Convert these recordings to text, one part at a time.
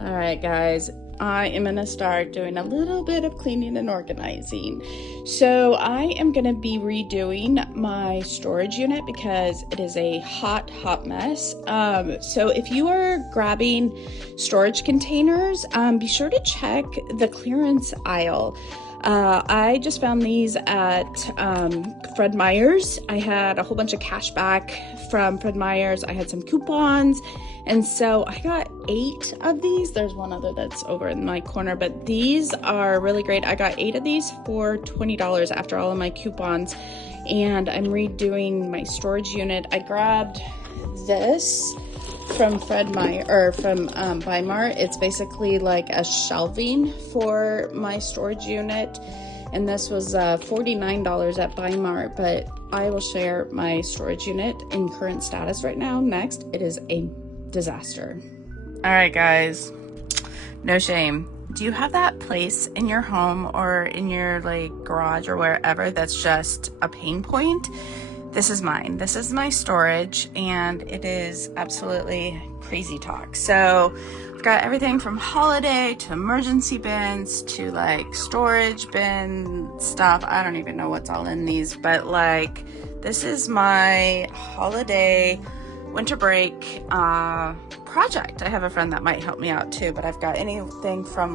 All right, guys, I am gonna start doing a little bit of cleaning and organizing. So I am gonna be redoing my storage unit because it is a hot mess. So if you are grabbing storage containers, be sure to check the clearance aisle. I just found these at Fred Meyer's. I had a whole bunch of cash back from Fred Meyer's. I had some coupons, and so I got 8 of these. There's one other that's over in my corner, but these are really great. I got 8 of these for $20 after all of my coupons, and I'm redoing my storage unit. I grabbed this from Fred Meyer, or from Weimar. It's basically like a shelving for my storage unit, and this was $49 at Weimar, but I will share my storage unit in current status right now. Next, it is a disaster. All right, guys, no shame. Do you have that place in your home or in your garage or wherever that's just a pain point? This is mine. This is my storage, and it is absolutely crazy talk. So I've got everything from holiday to emergency bins to storage bin stuff. I don't even know what's all in these, but this is my holiday winter break project. I have a friend that might help me out too, but I've got anything from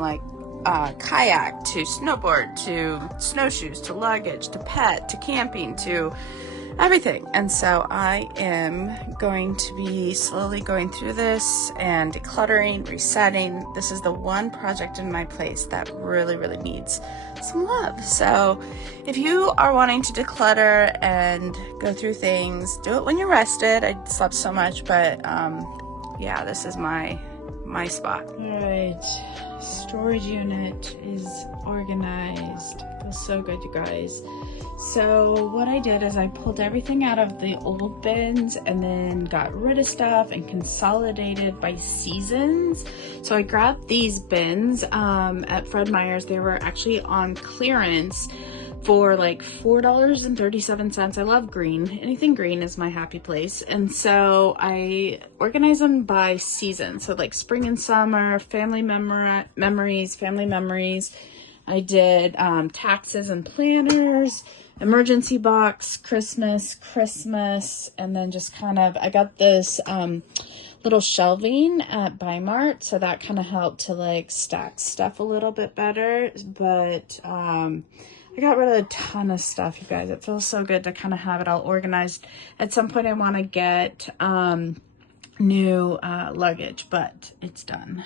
kayak to snowboard to snowshoes to luggage to pet to camping to everything. And so I am going to be slowly going through this and decluttering, resetting. This is the one project in my place that really needs some love. So if you are wanting to declutter and go through things, do it when you're rested. I slept so much, but yeah, this is my spot. All right, storage unit is organized. Feels so good, you guys. So what I did is I pulled everything out of the old bins and then got rid of stuff and consolidated by seasons. So I grabbed these bins at Fred Meyer's. They were actually on clearance for $4.37. I love green. Anything green is my happy place. And so I organize them by season. So spring and summer, family memories. I did taxes and planners, emergency box, Christmas, and then just I got this little shelving at Weimar, so that kind of helped to stack stuff a little bit better. But I got rid of a ton of stuff, you guys. It feels so good to kind of have it all organized. At some point I want to get new luggage, but it's done.